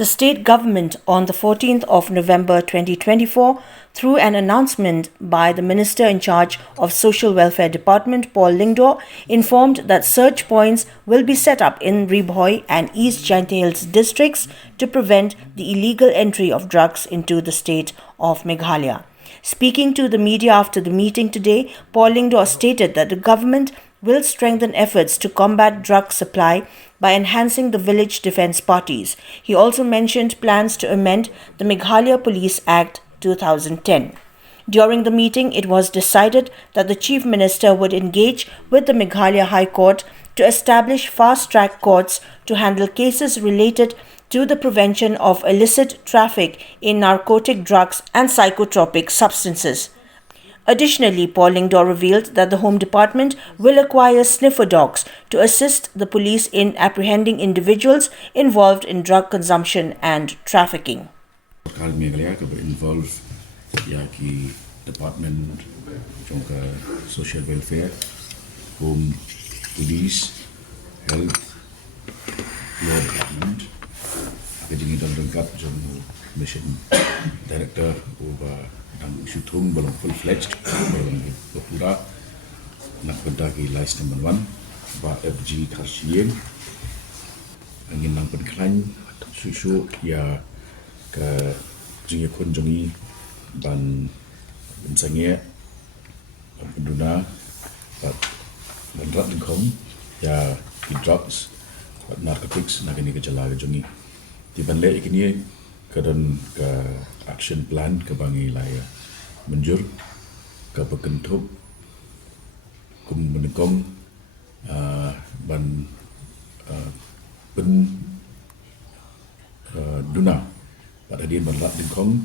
The state government on the 14th of November 2024, through an announcement by the Minister in charge of Social Welfare Department, Paul Lyngdoh, informed that search points will be set up in Bhoi and East Jaiñtia districts to prevent the illegal entry of drugs into the state of Meghalaya. Speaking to the media after the meeting today, Paul Lyngdoh stated that the government will strengthen efforts to combat drug supply by enhancing the village defence parties. He also mentioned plans to amend the Meghalaya Police Act 2010. During the meeting, it was decided that the Chief Minister would engage with the Meghalaya High Court to establish fast-track courts to handle cases related to the prevention of illicit traffic in narcotic drugs and psychotropic substances. Additionally, Paul Lyngdoh revealed that the Home Department will acquire sniffer dogs to assist the police in apprehending individuals involved in drug consumption and trafficking. Meghalaya involve the Department of Social Welfare, Home, Police, Health, Law Department, Kajing dan lengkap Mission Director over Shutung belum full-fledged, belum berpura nak berdaki license number 1 ba FG Karsien angin nang penklan susu ya ke jingye kun jongi ban bensangye penduna ban rat dengkong ya drugs narcotics nak ini gejala jongi di banle ikini kadang ke action plan ke bangi laya menjur ke berkentuk kum menekong ban pen duna pada dia berlat dengkong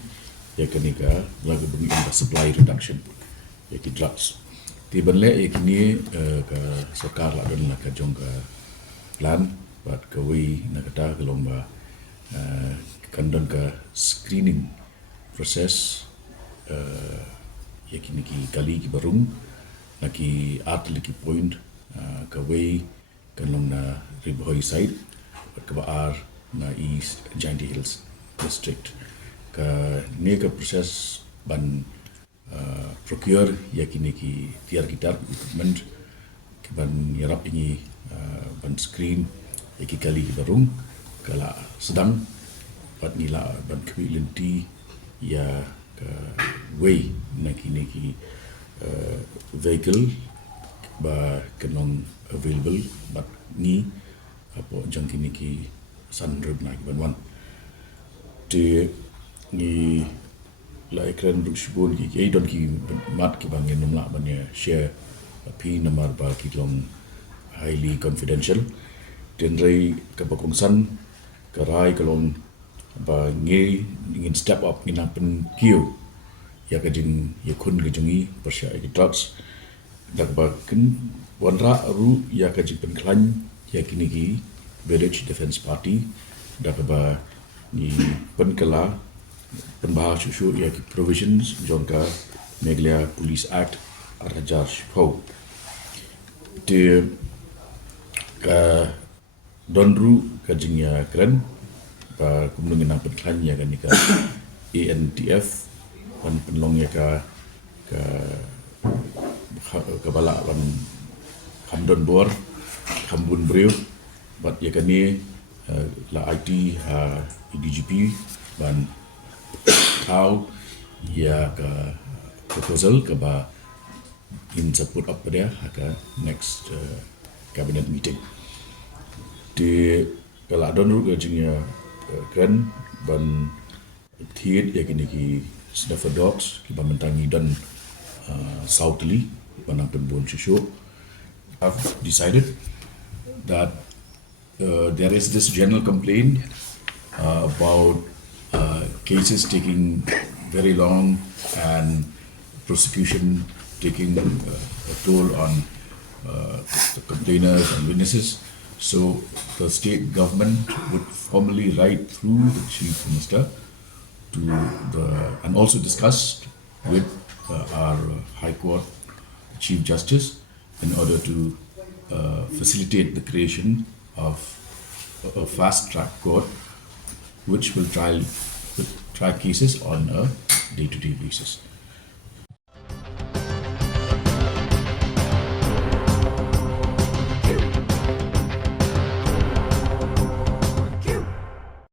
ya kenika lagu bunyi supply reduction ya ki drugs di banle ikini ke sokar la don la ka jong ke plan bat kawi nakata ke lomba kandang ke screening proses ya kini kali ki barung naki atli ki point ka way kanong na Bhoi side ka baar na East Jaiñtia district ka ne ka proses ban procure ya kini ki tiar kitar equipment ki ban yarap ini ban screen ya ki kali ki barung kala sedang pat nila ban kabilinti ya ke way naki vehicle ba kenong available but ni apo jangki niki sunrib na ban wan te ni la ekran bushbon ki don ki mat ki bangin numla ban ya share pi nomor ba ki long highly confidential tenrai kapakongsan karai kalong ba nge ingin step up ngina pen kiu ya kajing yakun gajongi persya ki drugs dak ba ken wanra ru ya kajing pen klan ya kini ki village defense party dak ba ni pen kala pen bahas susu ya ki provisions jonka Meghalaya Police Act arajar ho de ka donru kajing ya keren pa kumnung na penklan ya kan ika ANTF pan penlong ya ka bala pan kamdon bor kambun breu bat ya kan ni la IT ha DGP ban tau ya ka proposal ka ba in support up dia ka next cabinet meeting di kalau ada nurut kerjanya kan ban thiet ya kini ki sniffer dogs ki mentangi dan southly banang penbun susu have decided that there is this general complaint about cases taking very long and prosecution taking a toll on the complainers and witnesses. So the state government would formally write through the Chief Minister to and also discussed with our High Court Chief Justice in order to facilitate the creation of a fast-track court which will try cases on a day-to-day basis.